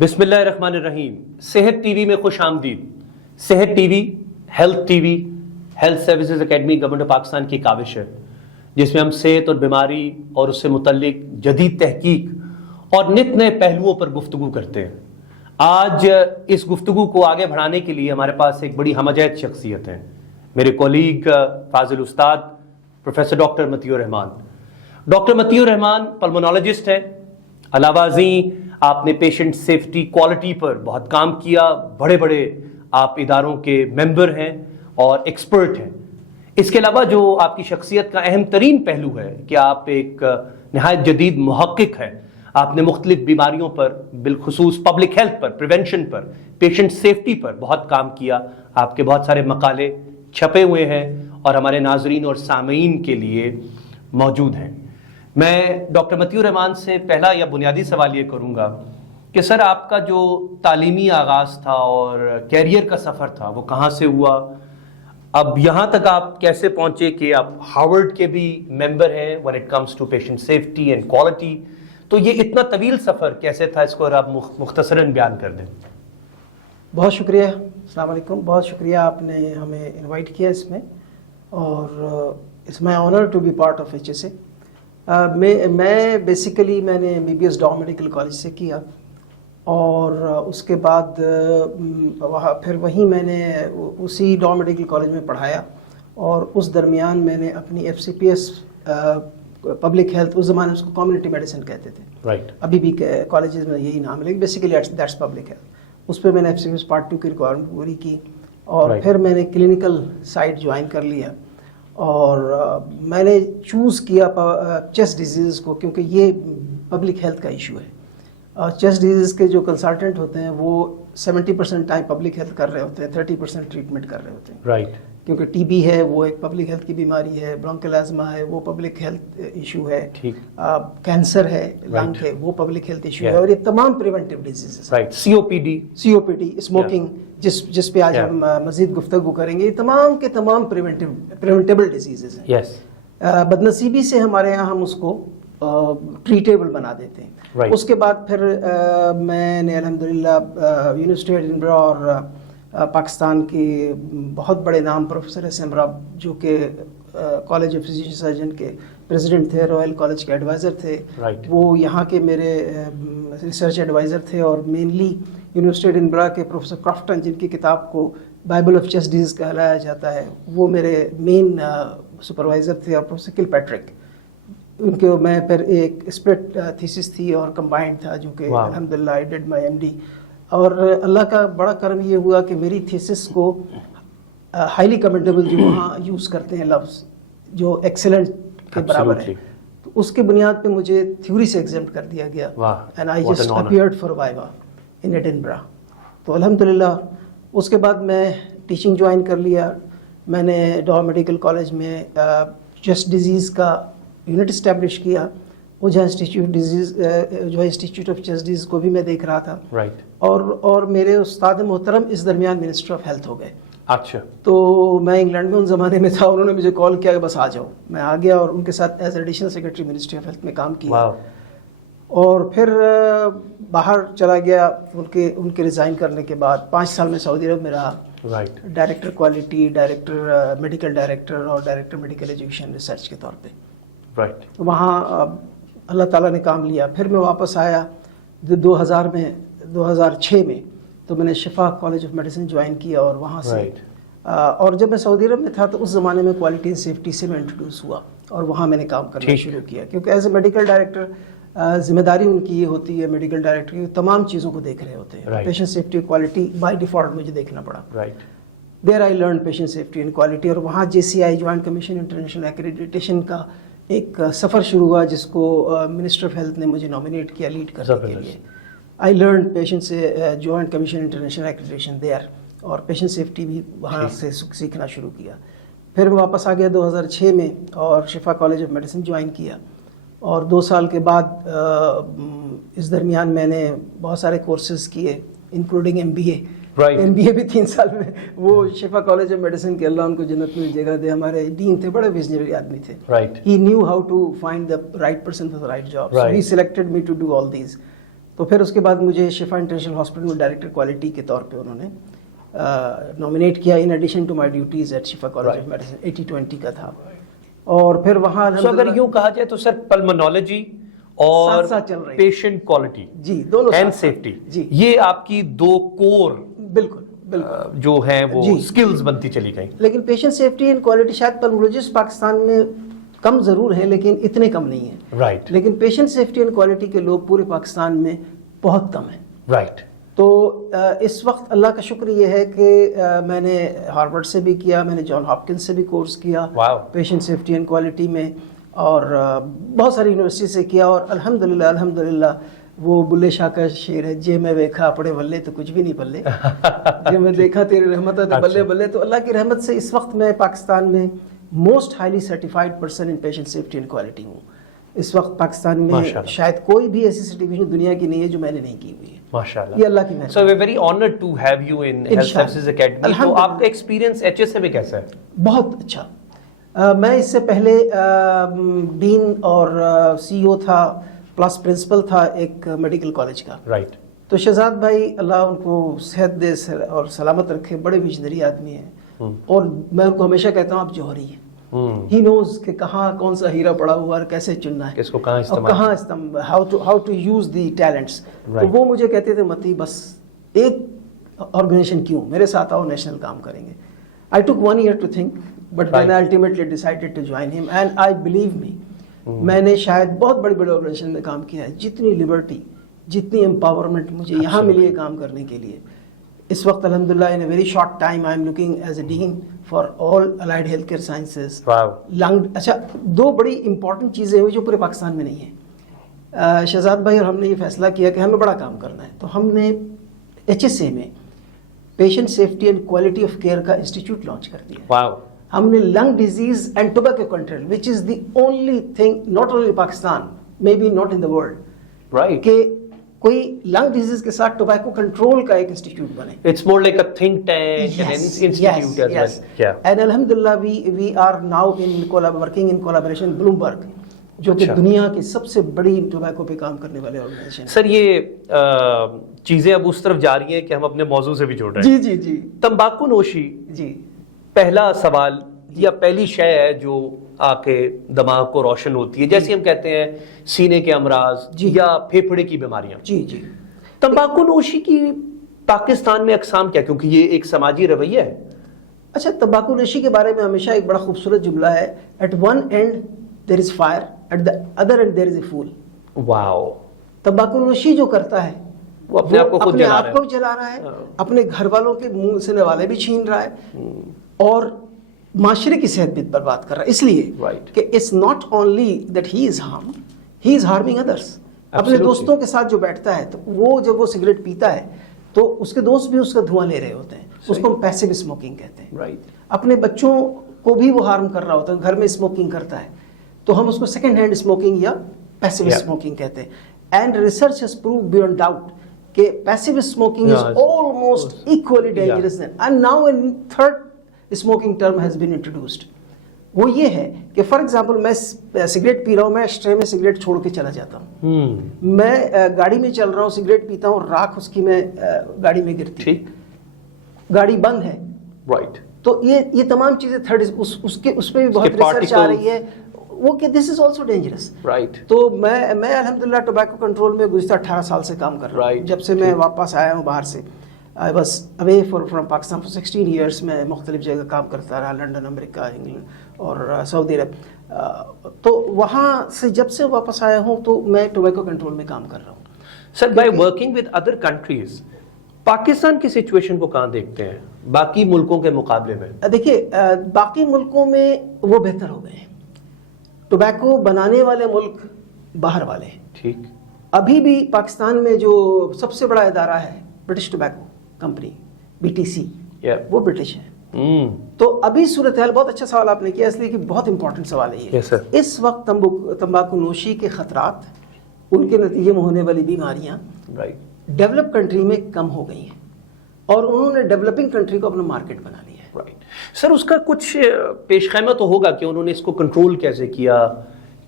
بسم اللہ الرحمن الرحیم. صحت ٹی وی میں خوش آمدید. صحت T V health T V health services academy government of Pakistan کی کاوش ہے جس میں ہم صحت اور بیماری اور اس سے متعلق جدید تحقیق اور نت نئے پہلوؤں پر گفتگو کرتے ہیں. آج اس گفتگو کو آگے بڑھانے کے لیے ہمارے پاس ایک بڑی ہمجہت شخصیت ہیں. میرے کولیگ فاضل استاد پروفیسر ڈاکٹر مطیع الرحمان. ڈاکٹر مطیع الرحمان پلمونالوجسٹ ہیں. علاوہ ازیں آپ نے پیشنٹ سیفٹی کوالٹی پر بہت کام کیا. بڑے بڑے آپ اداروں کے ممبر ہیں اور ایکسپرٹ ہیں. اس کے علاوہ جو آپ کی شخصیت کا اہم ترین پہلو ہے کہ آپ ایک نہایت جدید محقق ہیں. آپ نے مختلف بیماریوں پر بالخصوص پبلک ہیلتھ پر، پریونشن پر، پیشنٹ سیفٹی پر بہت کام کیا. آپ کے بہت سارے مقالے چھپے ہوئے ہیں اور ہمارے ناظرین اور سامعین کے لیے موجود ہیں. میں ڈاکٹر مطیع الرحمان سے پہلا یا بنیادی سوال یہ کروں گا کہ سر آپ کا جو تعلیمی آغاز تھا اور کیریئر کا سفر تھا وہ کہاں سے ہوا؟ اب یہاں تک آپ کیسے پہنچے کہ آپ ہارورڈ کے بھی ممبر ہیں when it comes to patient safety and quality؟ تو یہ اتنا طویل سفر کیسے تھا، اس کو اگر آپ مختصراً بیان کر دیں. بہت شکریہ. السلام علیکم. بہت شکریہ آپ نے ہمیں انوائٹ کیا اس میں، اور it's my honour to be part of H S A. میں بیسیکلی میں نے B B S Dow medical college سے کیا، اور اس کے بعد پھر وہیں میں نے اسی ڈاؤ میڈیکل کالج میں پڑھایا، اور اس درمیان میں نے اپنی F C P S public health, اس زمانے اس کو کمیونٹی میڈیسن کہتے تھے، رائٹ، ابھی بھی کالجز میں یہی نام ہے، لیکن بیسیکلی دیٹس پبلک ہیلتھ. اس پہ میں نے F C P S part 2 کی ریکوائرمنٹ پوری کی، اور پھر میں نے کلینکل سائٹ جوائن کر لیا. اور میں نے چوز کیا چیسٹ ڈیزیز کو، کیونکہ یہ پبلک ہیلتھ کا ایشو ہے. چیسٹ ڈیزیز کے جو کنسلٹنٹ ہوتے ہیں وہ 70% ٹائم پبلک ہیلتھ کر رہے ہوتے ہیں، 30% ٹریٹمنٹ کر رہے ہوتے ہیں. رائٹ. کیونکہ ٹی بی ہے وہ ایک پبلک ہیلتھ کی بیماری ہے، برونکل ایزما ہے وہ پبلک ہیلتھ ایشو ہے، کینسر ہے لنگ کے وہ پبلک ہیلتھ ایشو ہے، اور یہ تمام پریونٹیو ڈیزیز. رائٹ. سی او پی ڈی، اسموکنگ، جس پہ آج ہم مزید گفتگو کریں گے، یہ تمام کے تمام پریونٹیبل ڈیزیزز ہیں. یس. بدنصیبی سے ہمارے یہاں ہم اس کو ٹریٹیبل بنا دیتے ہیں. اس کے بعد پھر میں نے الحمدللہ یونیورسٹی آف ایڈنبرا اور پاکستان کے بہت بڑے نام پروفیسر حسین راب، جو کہ کالج آف فزیشین سرجن کے پریزیڈنٹ تھے، رائل کالج کے ایڈوائزر تھے، وہ یہاں کے میرے ریسرچ ایڈوائزر تھے. اور مینلی یونیورسٹی آف ایڈنبرا کے پروفیسر کرافٹن، جن کی کتاب کو بائبل آف چیسٹ ڈیزیز کہلایا جاتا ہے، وہ میرے مین سپروائزر تھے. اور پروفیسر کل پیٹرک، ان کے میں پھر ایک اسپلٹ تھیسس تھی اور کمبائنڈ تھا، جو کہ الحمدللہ I did my M D. اور اللہ کا بڑا کرم یہ ہوا کہ میری تھیسس کو ہائیلی کمنڈیبل، جو وہاں یوز کرتے ہیں لفظ، جو ایکسلنٹ کے برابر ہے، تو اس کے بنیاد پہ مجھے تھیوری سے ایگزمپٹ کر دیا گیا، and I just appeared for viva in Edinburgh. تو الحمدللہ اس کے بعد میں ٹیچنگ جوائن کر لیا. میں نے ڈاؤ میڈیکل کالج میں چیسٹ ڈیزیز کا یونٹ اسٹیبلش کیا. Ojha institute of chest disease کو بھی میں دیکھ رہا تھا. رائٹ. اور میرے استاد محترم اس درمیان منسٹر آف ہیلتھ ہو گئے. اچھا. تو میں انگلینڈ میں ان زمانے میں تھا، انہوں نے مجھے کال کیا کہ بس آ جاؤ. میں آ گیا اور ان کے ساتھ as additional secretary ministry of health میں کام کیا. اور پھر باہر چلا گیا ان کے ریزائن کرنے کے بعد. 5 سال میں سعودی عرب میں رہا. Right. Director quality, director medical director اور ڈائریکٹر میڈیکل ایجوکیشن ریسرچ کے طور پہ. رائٹ. وہاں اللہ تعالیٰ نے کام لیا. پھر میں واپس آیا 2006 میں، تو میں نے شفا کالج آف میڈیسن جوائن کیا، اور وہاں سے اور جب میں سعودی عرب میں تھا تو اس زمانے میں کوالٹی اینڈ سیفٹی سے میں انٹروڈیوس ہوا، اور وہاں میں نے کام کرنا شروع کیا. کیونکہ ایز اے میڈیکل ڈائریکٹر ذمہ داری ان کی یہ ہوتی ہے، میڈیکل ڈائریکٹر کی تمام چیزوں کو دیکھ رہے ہوتے ہیں. Patient safety quality by default مجھے دیکھنا پڑا. There I learn patient safety and quality. اور وہاں JCI joint commission international accreditation کا ایک سفر شروع ہوا، جس کو منسٹر آف ہیلتھ نے مجھے نامینیٹ کیا لیڈ کرنے کے لیے. آئی لرن پیشنٹ سے joint commission international accreditation there, اور پیشنٹ سیفٹی بھی وہاں سے سیکھنا شروع کیا. پھر میں واپس آ گیا 2006 میں، اور شفا کالج آف میڈیسن جوائن کیا. اور 2 سال کے بعد اس درمیان میں نے بہت سارے کورسز کیے، انکلوڈنگ MBA. MBA بھی 3 سال میں. وہ شفا کالج آف میڈیسن کے اللہ ان کو جنت میں جگہ دے، ہمارے ڈین تھے، بڑے ویژنری آدمی تھے. He knew how to find the right person for the right job. So he selected me to do all these. تو پھر اس کے بعد مجھے شفا انٹرنیشنل ہاسپٹل میں ڈائریکٹر کوالٹی کے طور پہ انہوں نے نامینیٹ کیا in addition to my duties at Shifa college of medicine 80-20 کا تھا. اور پھر وہاں اگر یوں کہا جائے تو سر پلمونالوجی اور پیشنٹ کوالٹی جی دونوں اینڈ سیفٹی جی یہ آپ کی دو کور بالکل جو ہیں وہ سکلز بنتی چلی گئیں. لیکن پیشنٹ سیفٹی اینڈ کوالٹی شاید پلمونالوجسٹ پاکستان میں کم ضرور ہیں لیکن اتنے کم نہیں ہیں. رائٹ. لیکن پیشنٹ سیفٹی اینڈ کوالٹی کے لوگ پورے پاکستان میں بہت کم ہیں. رائٹ. تو اس وقت اللہ کا شکر یہ ہے کہ میں نے ہارورڈ سے بھی کیا, میں نے جان ہاپکنس سے بھی کورس کیا پیشنٹ سیفٹی اینڈ کوالٹی میں, اور بہت ساری یونیورسٹی سے کیا. اور الحمدللہ وہ بلے شاہ کا شعر ہے, جے میں دیکھا اپنے بلے تو کچھ بھی نہیں بلے, جے میں دیکھا تیری رحمت ہے تو بلے بلے. تو اللہ کی رحمت سے اس وقت میں پاکستان میں most highly certified person in patient safety and quality ہوں. اس وقت پاکستان میں شاید کوئی بھی ایسی سرٹیفکیشن دنیا کی نہیں ہے جو میں نے نہیں کی ہوئی ہے. ماشاءاللہ, یہ اللہ کی مہربانی. So we very honoured to have you in health services academy. تو آپ کا ایکسپیرینس ایچ ایس اے میں کیسا ہے؟ بہت اچھا. میں اس سے پہلے ڈین اور سی او تھا پلس پرنسپل تھا ایک میڈیکل کالج کا. رائٹ. تو شہزاد بھائی اللہ ان کو صحت دے اور سلامت رکھے, بڑے وژنری آدمی ہیں, اور میں ان کو ہمیشہ کہتا ہوں آپ جوہری ہیں. ہی نوز کہ کہاں کون سا ہیرا پڑا ہوا اور کیسے چننا ہے, کس کو کہاں استعمال, how to use the talents. تو وہ مجھے کہتے تھے متی بس ایک آرگنائزیشن کیوں, میرے ساتھ آؤ, نیشنل کام کریں گے. I took 1 year to think, but then I ultimately decided to join him, and I believe me, میں نے شاید بہت بڑی بڑی آرگنائزیشن میں کام کیا ہے. جتنی لبرٹی, جتنی امپاورمنٹ مجھے یہاں ملی ہے کام کرنے کے لیے, اس وقت الحمدللہ in a very short time I am looking as a dean for all allied healthcare sciences. لنگ, اچھا دو بڑی امپورٹنٹ چیزیں ہوئی جو پورے پاکستان میں نہیں ہیں. شہزاد بھائی اور ہم نے یہ فیصلہ کیا کہ ہمیں بڑا کام کرنا ہے, تو ہم نے ایچ ایس اے میں patient safety and quality of care کا انسٹیٹیوٹ لانچ کر دیا. ہم نے lung disease and tobacco control which is the only thing not only Pakistan, may be not in the world, right, کہ کوئی لنگ ڈیزیز کے ساتھ ٹوبیکو کنٹرول کا ایک انسٹیٹیوٹ بنے. It's more like a think tank and an institute as well. Yeah. And alhamdulillah we are now working in collaboration Bloomberg, جو کہ دنیا کی سب سے بڑی ٹوبیکو پہ کام کرنے والے آرگنائزیشن. سر یہ چیزیں اب اس طرف جا رہی ہیں کہ ہم اپنے موضوع سے بھی جڑ رہے ہیں. جی. تمباکو نوشی, جی پہلا سوال یا پہلی شے ہے جو آ کے دماغ کو روشن ہوتی ہے, جیسے ہم کہتے ہیں سینے کے امراض یا پھیپھڑے کی بیماریاں. جی. تمباکو نوشی کی پاکستان میں اقسام کیا, کیونکہ یہ ایک سماجی رویہ ہے. اچھا, تمباکو نوشی کے بارے میں ہمیشہ ایک بڑا خوبصورت جملہ ہے, at one end there is fire, at the other and there is a fool. Wow. تمباکو نوشی جو کرتا ہے وہ اپنے آپ کو جلا رہا ہے, اپنے گھر والوں کے منہ سے نوالے بھی چھین رہا ہے, اور معاشرے کی صحت بھی برباد کر رہا ہے. اس لیے کہ it's not only that he is harm, he is harming others. اپنے دوستوں کے ساتھ جو بیٹھتا ہے تو وہ جب وہ سگریٹ پیتا ہے تو اس کے دوست بھی اس کا دھواں لے رہے ہوتے ہیں, اس کو ہم پیسو اسموکنگ کہتے ہیں. اپنے بچوں کو بھی وہ ہارم کر رہا ہوتا ہے, گھر میں اسموکنگ کرتا ہے تو ہم اس کو سیکنڈ ہینڈ اسموکنگ یا پیسو اسموکنگ کہتے ہیں. And research has proved beyond doubt کہ passive smoking is almost equally dangerous then, and now a third smoking term has been introduced. وہ یہ ہے کہ فار ایگزامپل میں سگریٹ پی رہا ہوں, میں اسٹرے میں سگریٹ چھوڑ کے چلا جاتا ہوں, میں گاڑی میں چل رہا ہوں, سگریٹ پیتا ہوں, راکھ اس کی میں گاڑی میں گرتی, گاڑی بند ہے. رائٹ. تو یہ تمام چیزیں تھرڈ اس پہ بھی بہت ریسرچ آ رہی ہے وہ کہ دس از آلسو ڈینجرس. رائٹ. تو میں الحمدللہ ٹوبیکو کنٹرول میں گزشتہ 18 سال سے کام کر رہا ہوں. جب سے میں واپس آیا ہوں باہر سے, I was away from Pakistan for 16 years. میں مختلف جگہ کام کرتا رہا, لنڈن, امریکہ, انگلینڈ اور سعودی عرب. تو وہاں سے جب سے واپس آیا ہوں تو میں ٹوبیکو کنٹرول میں کام کر رہا ہوں. Sir, by working with other countries Pakistan کی سچویشن کو کہاں دیکھتے ہیں باقی ملکوں کے مقابلے میں؟ دیکھیے, باقی ملکوں میں وہ بہتر ہو گئے ہیں. ٹوبیکو بنانے والے ملک باہر والے ہیں. ٹھیک. ابھی بھی پاکستان میں جو سب سے بڑا ادارہ ہے برٹش ٹوبیکو کمپنی, BTC, وہ برٹش ہے. تو ابھی صورتحال, بہت اچھا سوال آپ نے کیا, اس لیے کہ بہت امپورٹنٹ سوال ہے یہ. اس وقت تمباکو نوشی کے خطرات, ان کے نتیجے میں ہونے والی بیماریاں ڈیولپ کنٹری میں کم ہو گئی ہیں, اور انہوں نے ڈیولپنگ کنٹری کو اپنا مارکیٹ بنا لیا ہے. سر, اس کا کچھ پیش خیمہ تو ہوگا کہ انہوں نے اس کو کنٹرول کیسے کیا,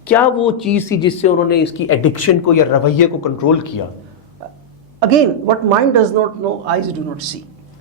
کیا وہ چیز تھی جس سے انہوں نے اس کی ایڈکشن کو یا رویے کو کنٹرول کیا؟ Again, what mind does not know, eyes do not see.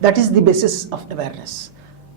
That is the basis of awareness.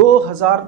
2000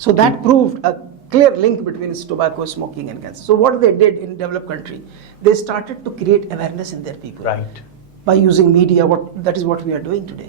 So that proved a clear link between tobacco smoking and cancer. So what they did in developed country, they started to create awareness in their people. right, By using media. That is what we are doing today.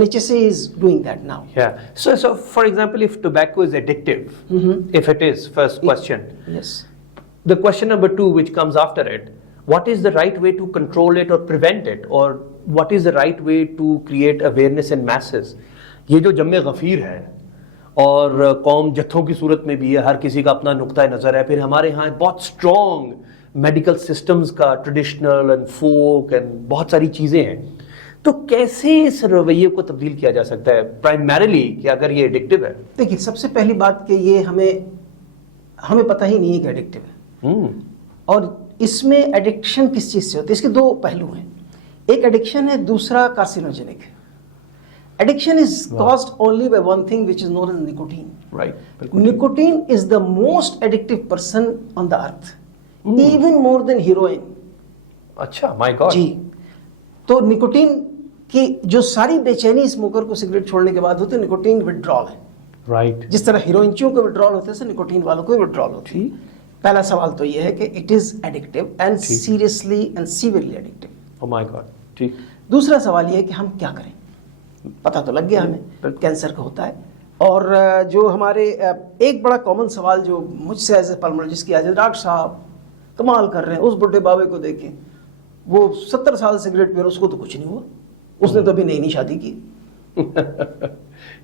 NHSA is doing that now. Yeah. So for example, if tobacco is addictive, if it is, first question. Yes. The question number 2, which comes after it, what is the right way to control it or prevent it, or what is the right way to create awareness in masses? یہ جو جمع غفیر ہے اور قوم جتھوں کی صورت میں بھی ہے, ہر کسی کا اپنا نقطۂ نظر ہے. پھر ہمارے ہاں بہت اسٹرانگ میڈیکل سسٹمز کا ٹریڈیشنل اینڈ فوک اینڈ بہت ساری چیزیں ہیں. تو کیسے اس رویے کو تبدیل کیا جا سکتا ہے پرائمریلی کہ اگر یہ ایڈکٹیو ہے؟ دیکھیے, سب سے پہلی بات کہ یہ ہمیں پتہ ہی نہیں ہے کہ ایڈکٹیو ہے. اور اس میں ایڈکشن کس چیز سے ہوتی ہے, اس کے 2 پہلو ہیں. ایک ایڈکشن ہے, دوسرا کارسینوجینک ہے. Addiction is caused only by one thing which is known as nicotine. Right. Nicotine is the most addictive person on the earth, even more than heroin. اچھا, مائی گاڈ. جی, تو نکوٹین کی جو ساری بے چینی اسموکر کو cigarette چھوڑنے کے بعد ہوتی ہے, نکوٹین ودرال ہے. رائٹ. جس طرح ہیروئنچیوں کو ودرال ہوتے ہیں, نکوٹین والوں کو ودرال ہوتی ہے. پہلا سوال تو یہ ہے کہ it is addictive and seriously and severely addictive. O my God. ٹھیک. دوسرا دوسرا سوال یہ ہے کہ ہم کیا کریں. پتہ تو لگ گیا ہمیں کینسر کا ہوتا ہے. اور جو ہمارے ایک بڑا کامن سوال جو مجھ سے ایز اے پلمولوجسٹ کیا جائے, ڈاکٹر صاحب کمال کر رہے ہیں, اس بڈھے بابے کو دیکھیں, وہ 70 سال سگریٹ پی رہا, اس کو تو کچھ نہیں ہوا, اس نے تو ابھی نئی شادی کی.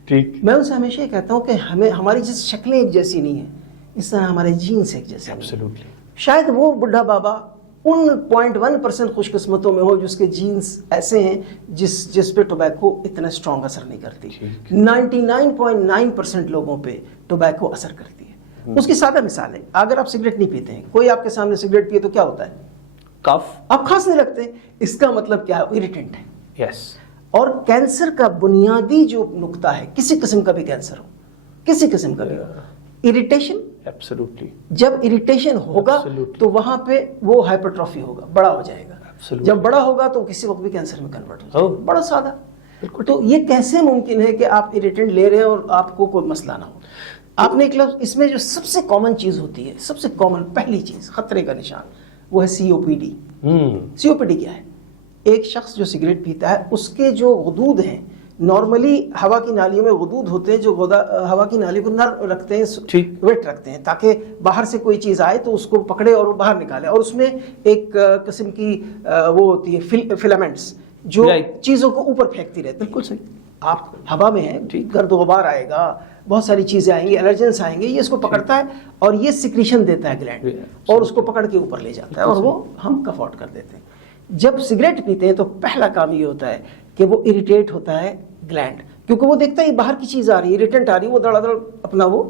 ٹھیک. میں ان سے ہمیشہ یہ کہتا ہوں کہ ہماری جس شکلیں ایک جیسی نہیں ہیں, اس طرح ہمارے جینس ایک جیسے ہیں. شاید وہ بڈھا بابا ان 0.1% خوش قسمتوں میں ہو جس کے جینس ایسے ہیں جس پہ ٹوبیکو اتنا اسٹرانگ اثر نہیں کرتی. 99.9% لوگوں پہ ٹوبیکو اثر کرتی ہے. اس کی سادہ مثال ہے, اگر آپ سگریٹ نہیں پیتے ہیں, کوئی آپ کے سامنے سگریٹ پیے تو کیا ہوتا ہے؟ کف. آپ کھانسنے لگتے ہیں. اس کا مطلب کیا ہے؟ اریٹنٹ ہے. یس. اور کینسر کا بنیادی جو نقطہ ہے, کسی قسم کا بھی کینسر ہو, کسی قسم کا بھی ہو, اریٹیشن. ایبسولوٹلی. جب اریٹیشن ہوگا تو وہاں پہ وہ ہائپرٹروفی ہوگا, بڑا ہو جائے گا. جب بڑا ہوگا تو کسی وقت بھی کینسر میں کنورٹ ہو جائے گا. بڑا سادہ. تو یہ کیسے ممکن ہے کہ آپ اریٹنٹ لے رہے ہیں اور آپ کو کوئی مسئلہ نہ ہو؟ آپ نے ایک لفظ, اس میں جو سب سے کامن چیز ہوتی ہے, سب سے کامن پہلی چیز, خطرے کا نشان, وہ ہے COPD. COPD کیا ہے؟ ایک شخص جو سگریٹ پیتا ہے, اس کے جو غدود ہیں, نارملی ہوا کی نالیوں میں غدود ہوتے ہیں جو ہوا کی نالی کو نرم رکھتے ہیں, ویٹ رکھتے ہیں, تاکہ باہر سے کوئی چیز آئے تو اس کو پکڑے اور وہ باہر نکالے. اور اس میں ایک قسم کی وہ ہوتی ہے فلامنٹس جو چیزوں کو اوپر پھینکتی رہتی. بالکل صحیح. آپ ہوا میں ہیں, گرد و غبار آئے گا, بہت ساری چیزیں آئیں گی, الرجنس آئیں گے, یہ اس کو پکڑتا ہے اور یہ سیکریشن دیتا ہے گلینڈ, اور اس کو پکڑ کے اوپر لے جاتا ہے, اور وہ ہم کف آؤٹ کر دیتے ہیں. جب سگریٹ پیتے ہیں تو پہلا کام یہ ہوتا ہے کہ وہ اریٹیٹ ہوتا ہے گلینڈ, کیونکہ وہ دیکھتا ہے باہر کی چیز آ رہی ہے, اریٹنٹ آ رہی ہے, وہ دڑا دڑ اپنا وہ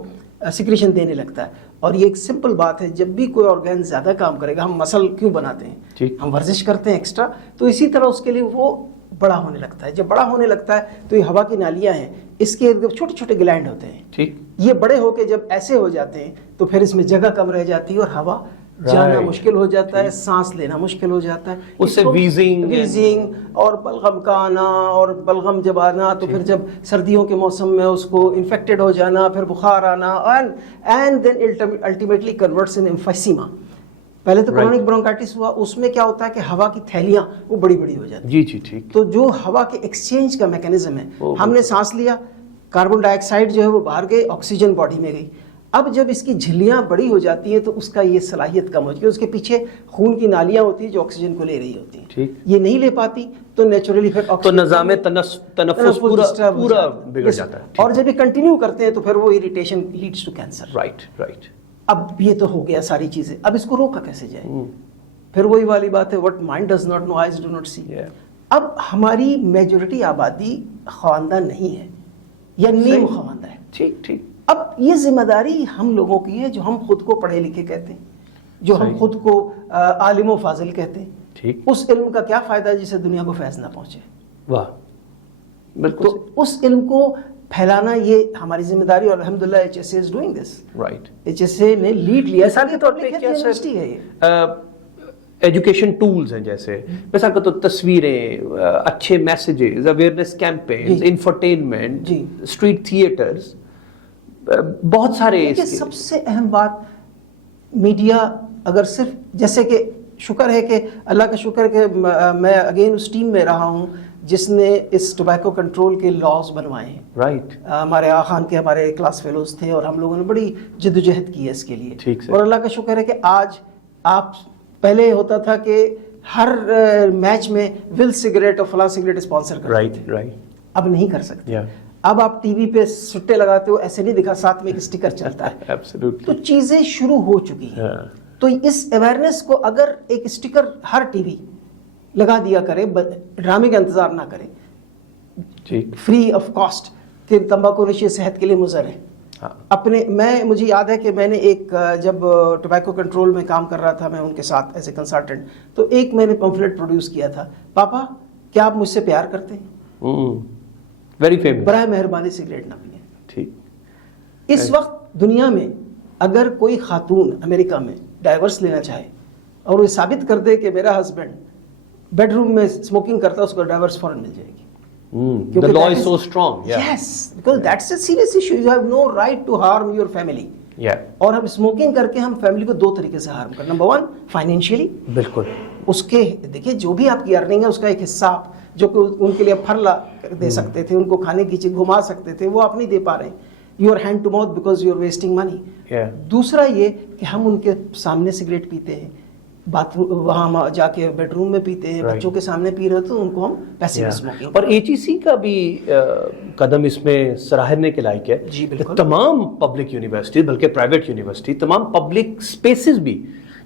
سیکریشن دینے لگتا ہے. اور یہ ایک سمپل بات ہے, جب بھی کوئی آرگن زیادہ کام کرے گا, ہم مسل کیوں بناتے ہیں؟ ہم ورزش کرتے ہیں ایکسٹرا, تو اسی طرح اس کے لیے وہ بڑا ہونے لگتا ہے. جب بڑا ہونے لگتا ہے تو یہ ہوا کی نالیاں ہیں, اس کے چھوٹے چھوٹے گلینڈ ہوتے ہیں. ٹھیک. یہ بڑے ہو کے جب ایسے ہو جاتے ہیں تو پھر اس میں جگہ کم رہ جاتی ہے اور ہوا جانا مشکل ہو جاتا ہے, سانس لینا مشکل ہو جاتا ہے, اس سے ویزنگ اور بلغم کا آنا, اور بلغم جب آنا تو پھر جب سردیوں کے موسم میں اس کو انفیکٹڈ ہو جانا, پھر بخار آنا, اینڈ دین الٹیمیٹلی کنورٹس ان ایمفیسیما. پہلے تو کرونک برونکائٹس ہوا, اس میں کیا ہوتا ہے کہ ہوا کی تھیلیاں وہ بڑی بڑی ہو جاتی ہیں. جی جی ٹھیک. تو جو ہوا کے ایکسچینج کا میکینزم ہے, ہم نے سانس لیا, کاربن ڈائی آکسائڈ جو ہے وہ باہر گئی, آکسیجن باڈی میں گئی. اب جب اس کی جھلیاں بڑی ہو جاتی ہیں تو اس کا یہ صلاحیت کم ہو جاتی ہے, اس کے پیچھے خون کی نالیاں ہوتی ہیں جو آکسیجن کو لے رہی ہوتی ہیں, یہ نہیں لے پاتی, تو نیچرلی پھر تو نظام تنفس پورا بگڑ جاتا ہے. اور جب یہ کنٹینیو کرتے ہیں تو پھر وہ irritation leads to cancer. Right. اب یہ تو ہو گیا ساری چیزیں, اب اس کو روکا کیسے جائے؟ پھر وہی والی بات ہے, what mind does not know, eyes do not see. اب ہماری میجورٹی آبادی خواندہ نہیں ہے یا نیم خواندہ ہے. ٹھیک ٹھیک. اب یہ ذمہ داری ہم لوگوں کی ہے جو ہم خود کو پڑھے لکھے کہتے ہیں, جو ہم خود کو عالم و فاضل کہتے ہیں. ٹھیک. اس علم کا کیا فائدہ جسے دنیا کو فیض نہ پہنچے؟ واہ, بالکل. تو اس علم کو پھیلانا یہ ہماری ذمہ داری, اور الحمدللہ H S A is doing this. Right. H S A نے لیڈ لیا. مثال کے طور پہ کیا یونیورسٹی ہے یہ, ایجوکیشن ٹولز ہیں, جیسے مثال کے طور تصویریں, اچھے messages, awareness campaigns, infotainment, street theatres, بہت سارے. سب سے اہم بات میڈیا, اگر صرف جیسے کہ شکر ہے کہ اللہ کا شکر ہے کہ میں اگین اس ٹیم میں رہا ہوں جس نے اس ٹوبیکو کنٹرول کے لاز بنوائے ہیں. رائٹ. ہمارے آغا خان کے ہمارے کلاس فیلوز تھے اور ہم لوگوں نے بڑی جدوجہد کی ہے اس کے لیے. اور اللہ کا شکر ہے کہ آج آپ, پہلے ہوتا تھا کہ ہر میچ میں ول سگریٹ اور فلاں سگریٹ اسپانسر کرتے. Right right. اب نہیں کر سکتے. اب آپ ٹی وی پہ سٹے لگاتے ہو, ایسے نہیں دکھا, ساتھ میں ایک اسٹیکر چلتا ہے. ایبسلیوٹلی. تو چیزیں شروع ہو چکی ہیں. تو اس اویئرنیس کو اگر ایک اسٹیکر ہر ٹی وی لگا دیا کرے, ڈرامے کا انتظار نہ کرے, فری آف کاسٹ, کہ تمباکو نوشی صحت کے لیے مضر ہے. اپنے مجھے یاد ہے کہ میں نے ایک, جب ٹوبیکو کنٹرول میں کام کر رہا تھا میں ان کے ساتھ ایز اے کنسلٹنٹ, تو ایک میں نے پمفلیٹ پروڈیوس کیا تھا, پاپا کیا آپ مجھ سے پیار کرتے ہیں؟ Very famous. برائے مہربانی سگریٹ نہ پئیں. ٹھیک. اس وقت دنیا میں اگر کوئی خاتون امریکہ میں ڈائیورس لینا چاہے اور وہ ثابت کر دے کہ میرا ہسبینڈ بیڈ روم میں اسموکنگ کرتا ہے, اس کو ڈائیورس فوراً مل جائے گی. The law is so strong. Yes, because that's a serious issue. You have no right to harm your family. اور ہم اسموکنگ کر کے ہم فیملی کو دو طریقے سے ہارم کریں. Number 1 financially. بالکل. اس کے دیکھیے جو بھی آپ کی ارننگ ہے اس کا ایک حصہ آپ, جو کہ ان کے لیے پھرلا دے سکتے تھے, ان کو کھانے کی چیز گھما سکتے تھے, وہ آپ نہیں دے پا رہے ہیں. You are hand to mouth because you are wasting money. دوسرا یہ کہ ہم ان کے سامنے سگریٹ پیتے ہیں, بات وہاں جا کے بیڈ روم میں پیتے ہیں, بچوں کے سامنے پی رہے تو ان کو ہم پیسے اسموکنگ. اور ایچ ای سی کا بھی قدم اس میں سراہنے کے لائق ہے. جی بالکل. تمام پبلک یونیورسٹی, بلکہ پرائیویٹ یونیورسٹی, تمام پبلک اسپیسز بھی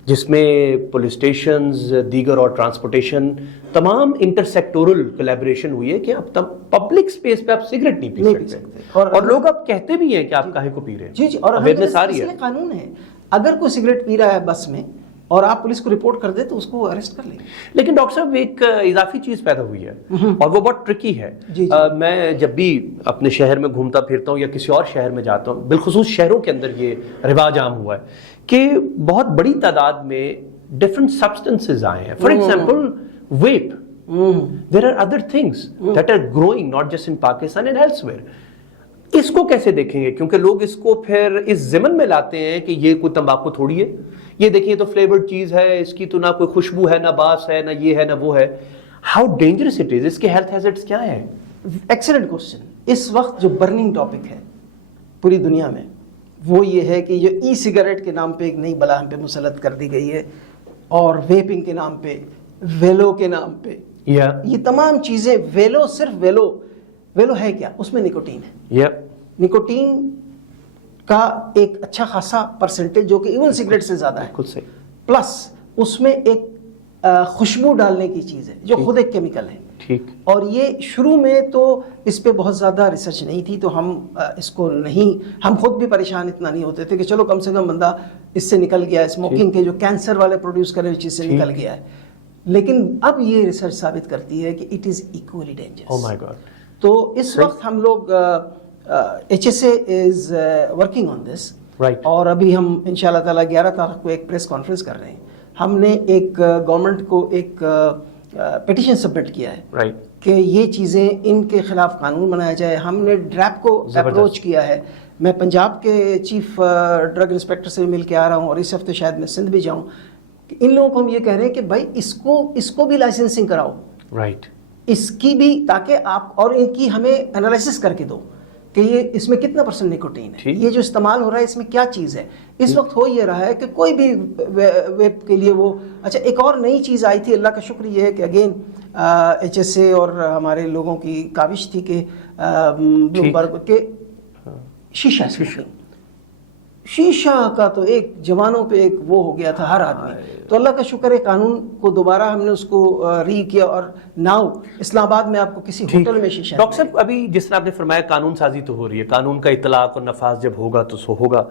جس میں پولیس اسٹیشنز, دیگر اور ٹرانسپورٹیشن, تمام انٹر سیکٹورل کولیبریشن ہوئی ہے کہ اب پبلک اسپیس پہ آپ سگریٹ نہیں پی سکتے. اور لوگ اب کہتے بھی ہیں کہ آپ کاہے کو پی رہے ہیں. جی جی. اور اویئرنیس آ رہی ہے. قانون ہے, اگر کوئی سگریٹ پی رہا ہے بس میں اور آپ پولیس کو رپورٹ کر دیں تو اس کو اریسٹ کر لیں. لیکن ڈاکٹر صاحب ایک اضافی چیز پیدا ہوئی ہے اور وہ بہت ٹرکی ہے. میں جب بھی اپنے شہر میں گھومتا پھرتا ہوں یا کسی اور شہر میں جاتا ہوں, بالخصوص شہروں کے اندر یہ رواج عام ہوا ہے کہ بہت بڑی تعداد میں ڈفرنٹ سبسٹنسز آئے ہیں. For example vape. There are other things that are growing not just in Pakistan and elsewhere. اس کو کیسے دیکھیں گے؟ کیونکہ لوگ اس کو پھر اس ضمن میں لاتے ہیں کہ یہ کوئی تمباکو تھوڑی ہے, یہ دیکھیں تو فلیورڈ چیز ہے, اس کی تو نہ کوئی خوشبو ہے, نہ باس ہے, نہ یہ ہے, نہ وہ ہے. ہاؤ ڈینجرس اٹ از, اس کے ہیلتھ ہیزارڈز کیا ہیں؟ Excellent question. اس وقت جو برننگ ٹاپک ہے پوری دنیا میں وہ یہ ہے کہ جو ای سگریٹ کے نام پہ ایک نئی بلا ہم پہ مسلط کر دی گئی ہے, اور ویپنگ کے نام پہ, ویلو کے نام پہ, یہ تمام چیزیں. ویلو صرف ویلو ہے کیا؟ اس میں نکوٹین ہے. نکوٹین کا ایک اچھا خاصا پرسنٹیج جو کہ ایون سگریٹ سے زیادہ ہے, پلس اس میں ایک خوشبو ڈالنے کی چیز ہے جو خود ایک کیمیکل ہے. ٹھیک. اور یہ شروع میں تو اس پہ بہت زیادہ ریسرچ نہیں تھی, تو ہم اس کو نہیں, ہم خود بھی پریشان اتنا نہیں ہوتے تھے کہ چلو کم سے کم بندہ اس سے نکل گیا, اسموکنگ کے جو کینسر والے پروڈیوس کرے چیز سے نکل گیا ہے. لیکن اب یہ ریسرچ ثابت کرتی ہے کہ it is equally dangerous. Oh my God. تو اس وقت ہم لوگ H S A is working on this. اور ابھی ہم ان شاء اللہ تعالیٰ 11 تاریخ کو ایک پریس کانفرنس کر رہے ہیں. ہم نے ایک گورنمنٹ کو ایک پیٹیشن سبمٹ کیا ہے کہ یہ چیزیں ان کے خلاف قانون بنایا جائے. ہم نے ڈریپ کو اپروچ کیا ہے. میں پنجاب کے چیف ڈرگ انسپیکٹر سے مل کے آ رہا ہوں, اور اس ہفتے شاید میں سندھ بھی جاؤں. ان لوگوں کو ہم یہ کہہ رہے ہیں کہ بھائی اس کو بھی لائسنسنگ کراؤ, اس کی بھی, تاکہ آپ اور ان کی ہمیں انالیسس کر کے دو کہ یہ اس میں کتنا % نکوٹین ہے, یہ جو استعمال ہو رہا ہے اس میں کیا چیز ہے. اس وقت ہو یہ رہا ہے کہ کوئی بھی ویب کے لیے وہ اچھا. ایک اور نئی چیز آئی تھی, اللہ کا شکر یہ ہے کہ اگین ایچ ایس اے اور ہمارے لوگوں کی کاوش تھی کہ بلومبرگ کے شیشہ. شیشہ کا تو ایک جوانوں پہ ایک وہ ہو گیا تھا ہر آدمی. تو اللہ کا شکر ہے قانون کو دوبارہ ہم نے اس کو ری کیا, اور ناؤ اسلام آباد میں آپ کو کسی ہوٹل میں شیشہ. ڈاکٹر صاحب ابھی جس طرح آپ نے فرمایا قانون سازی تو ہو رئی ہے, قانون کا اطلاق اور نفاذ جب ہوگا تو سو ہوگا,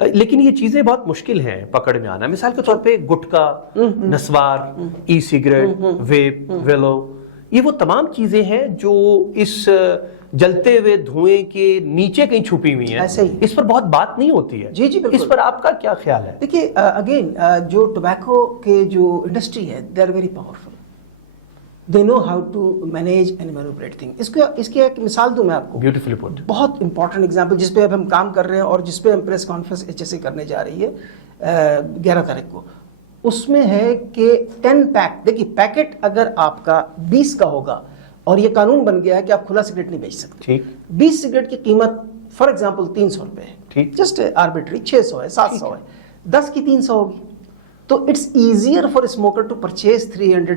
لیکن یہ چیزیں بہت مشکل ہیں پکڑ میں آنا. مثال کے طور پہ گٹکا, نسوار, ای سگریٹ, ویپ, ویلو, یہ وہ تمام چیزیں ہیں جو اس جلتے ہوئے دھوئیں کے نیچے کہیں چھپی ہوئی ہیں, اس پر بہت بات نہیں ہوتی ہے. جی جی بالکل. اس پر آپ کا کیا خیال ہے؟ دیکھیے اگین جو ٹوبیکو کے جو انڈسٹری ہے they are very powerful, they know how to manage and manipulate thing. اس کی ایک مثال دوں میں آپ کو, بیوٹیفلی پٹ, بہت امپورٹنٹ ایگزامپل جس پہ اب ہم کام کر رہے ہیں اور جس پہ ہم پریس کانفرنس HSA کرنے جا رہی ہے 11 تاریخ کو. اس میں ہے کہ 10 پیک, دیکھیے پیکٹ اگر آپ کا 20 کا ہوگا اور یہ قانون بن گیا ہے کہ آپ کھلا سگریٹ نہیں بیچ سکتے. ٹھیک. 20 سگریٹ کی قیمت فار ایگزامپل 300 روپے ہے, ٹھیک, جسٹ آربیٹری 600 ہے, 700 ہے, 10 کی 300 ہوگی. تو it's easier for smoker to purchase 300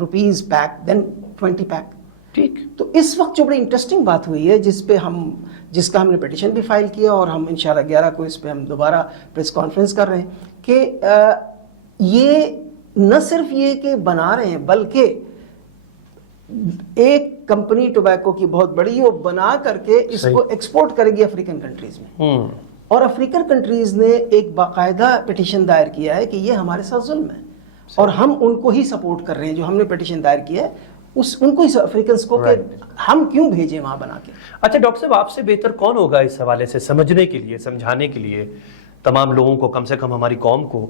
rupees pack than 20 pack. ٹھیک. تو اس وقت جو بڑی انٹرسٹنگ بات ہوئی ہے جس کا ہم نے پیٹیشن بھی فائل کیا, اور ہم انشاءاللہ 11 کو اس پہ ہم دوبارہ پریس کانفرنس کر رہے ہیں کہ یہ نہ صرف یہ کہ بنا رہے ہیں, بلکہ ایک کمپنی ٹوبیکو کی بہت بڑی, وہ بنا کر کے اس کو ایکسپورٹ کرے گی افریقن کنٹریز میں, اور افریقن کنٹریز نے ایک باقاعدہ پیٹیشن دائر کیا ہے کہ یہ ہمارے ساتھ ظلم ہے, اور ہم ان کو ہی سپورٹ کر رہے ہیں جو ہم نے پیٹیشن دائر کیا ہے ان کو ہی افریقنس کو کہ ہم کیوں بھیجیں وہاں بنا کے. اچھا ڈاکٹر صاحب, آپ سے بہتر کون ہوگا اس حوالے سے سمجھنے کے لیے, سمجھانے کے لیے تمام لوگوں کو, کم سے کم ہماری قوم کو,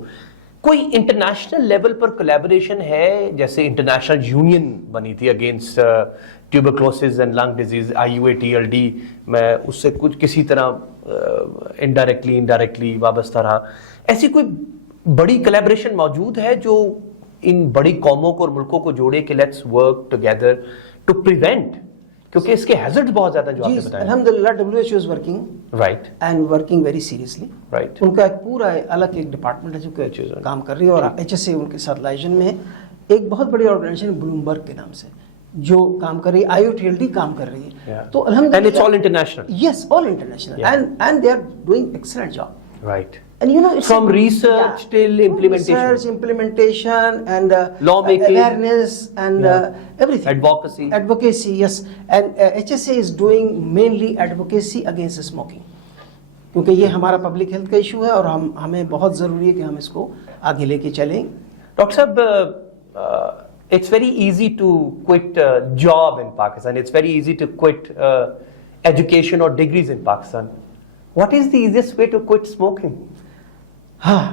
کوئی انٹرنیشنل لیول پر کولیبوریشن ہے؟ جیسے انٹرنیشنل یونین بنی تھی against tuberculosis and lung disease, IUATLD, میں اس سے کچھ کسی طرح انڈائریکٹلی وابستہ رہا. ایسی کوئی بڑی کولیبوریشن موجود ہے جو ان بڑی قوموں کو اور ملکوں کو جوڑے کہ let's work together to prevent, کیونکہ اس کے ہیزرڈ بہت زیادہ جو آپ نے بتایا. الحمدللہ WHO is working, right, and working very seriously. Right. ان کا ایک پورا الگ ایک ڈپارٹمنٹ ہے جو کہ کام کر رہی ہے, اور HSA ان کے ساتھ لائجن میں ہے. ایک بہت بڑی آرگنائزیشن بلومبرگ کے نام سے جو کام کر رہی ہے, IUATLD کام کر رہی ہے. تو الحمدللہ, and it's all international. Yes, all international, and they are doing excellent job. Right. And you know, it's from research till implementation. Research, implementation, and law making, awareness, and everything. Advocacy, yes. And HSA is doing mainly advocacy against smoking. کیونکہ یہ ہمارا public health کا issue ہے, اور ہمیں بہت ضروری ہے کہ ہم اس کو آگے لے کے چلیں. ڈاکٹر صاحب, it's very easy to quit a job in Pakistan. It's very easy to quit education or degrees in Pakistan. What is the easiest way to quit smoking?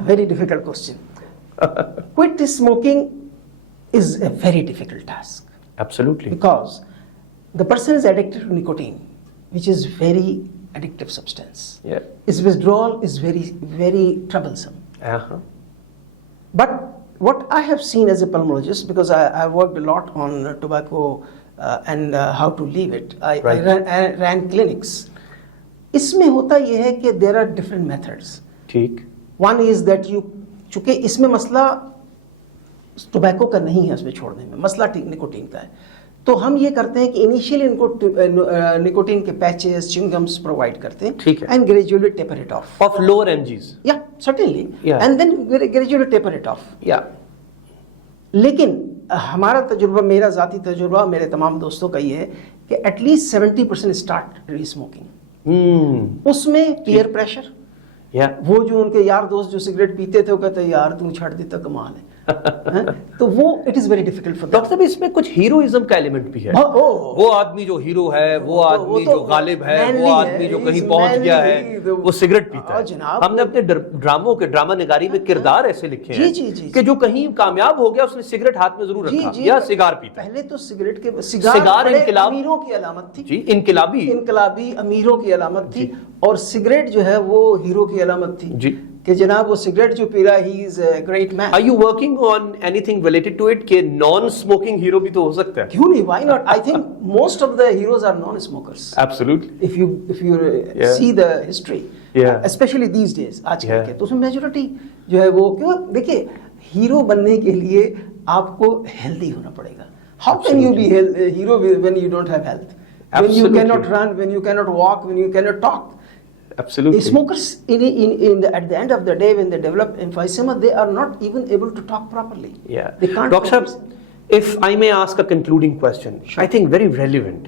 Very difficult question. Quit smoking is a very difficult task. Absolutely. Because the person is addicted to nicotine, which is very addictive substance. Yeah. Its withdrawal is very, very troublesome. Uh-huh. But what I have seen as a pulmonologist, because I worked a lot on tobacco and how to leave it. I ran clinics. اس میں ہوتا یہ ہے کہ there are different methods. ٹھیک. One is that چونکہ اس میں مسئلہ tobacco کا نہیں ہے, اس میں چھوڑنے میں مسئلہ نکوٹین کا ہے. تو ہم یہ کرتے ہیں کہ انیشیلی ان کو نکوٹین کے پیچز, چنگمس پرووائڈ کرتے ہیں, and gradually taper it off of lower MGs. Yeah certainly, and then gradually taper it off. یا لیکن ہمارا تجربہ, میرا ذاتی تجربہ, میرے تمام دوستوں کا یہ ہے کہ at least 70% start resmoking. اس میں پیئر پریشر, وہ جو ان کے یار دوست جو سگریٹ پیتے تھے وہ کہتے ہیں یار تم چھڑ دیتا کمال ہے, تو وہ it is very difficult for. Doctor صاحب اس میں کچھ ہیروئزم کا ایلیمنٹ بھی ہے. وہ آدمی جو ہیرو ہے, وہ آدمی جو غالب ہے, وہ آدمی جو کہیں پہنچ گیا ہے, وہ سگریٹ پیتا ہے. ہم نے اپنے ڈرامہ نگاری میں کردار ایسے لکھے ہیں کہ جو کہیں کامیاب ہو گیا اس نے سگریٹ ہاتھ میں ضرور رکھا یا سگار پیتا. پہلے تو سگریٹ کے سگار امیروں کی علامت تھی. جی, انقلابی امیروں کی علامت تھی, اور سگریٹ جو ہے وہ ہیرو کی علامت تھی. جی, کہ جناب وہ سگریٹ جو پی رہا, he is a great man. Are you working on anything related to it کہ نان اسموکنگ ہیرو بھی تو ہو سکتا ہے؟ کیوں نہیں, why not? I think most of the heroes are non-smokers. Absolutely. If you see the history, especially these days, آج کل کے, تو اس میں میجورٹی جو ہے وہ, کیوں دیکھیے ہیرو بننے کے لیے آپ کو ہیلدی ہونا پڑے گا. How can you be hero when you don't have health? When you cannot run, when you cannot walk, when you cannot talk. Absolutely. Smokers, at the end of the day, when they develop emphysema, they are not even able to talk properly. Yeah. They can't. Dr. Sahab, if I may ask a concluding question, Sure. I think very relevant.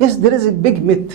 Yes, there is a big myth.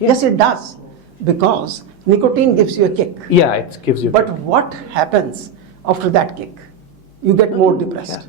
Yes, it does, because nicotine gives you a kick. Yeah, it gives you. But what happens after that kick? You get more depressed.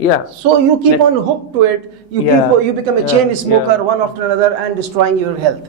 Yeah. So you keep on hooked to it. You become a chain smoker, one after another, and destroying your health.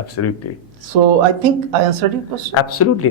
Absolutely. So I think I answered your question. Absolutely.